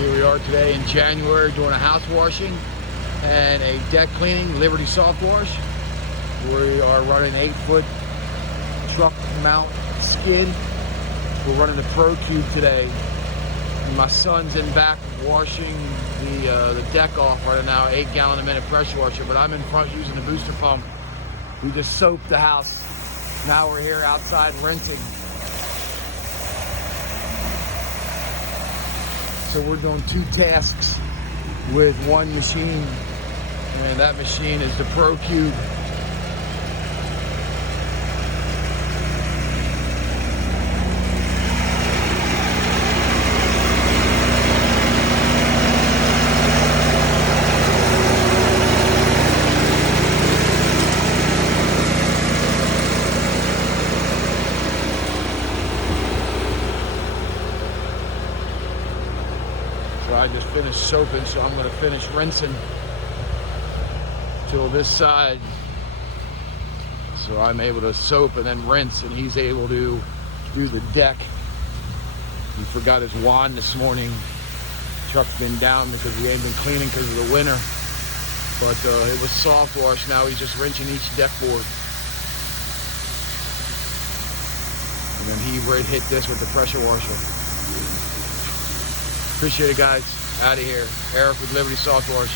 Here we are today in January doing a house washing and a deck cleaning, Liberty Soft Wash. We are running 8-foot truck mount skid. We're running the Pro Cube today. And my son's in back washing the deck off right now, 8 gallon a minute pressure washer, but I'm in front using the booster pump. We just soaped the house. Now we're here outside rinsing. So we're doing 2 tasks with one machine, and that machine is the Pro Cube. So I just finished soaping, so I'm going to finish rinsing till this side, so I'm able to soap and then rinse, and he's able to do the deck. He forgot his wand this morning. Truck's been down because we ain't been cleaning because of the winter, but it was soft wash. Now he's just rinsing each deck board, and then he hit this with the pressure washer. Appreciate it, guys. Out of here. Eric with Liberty Soft Wash.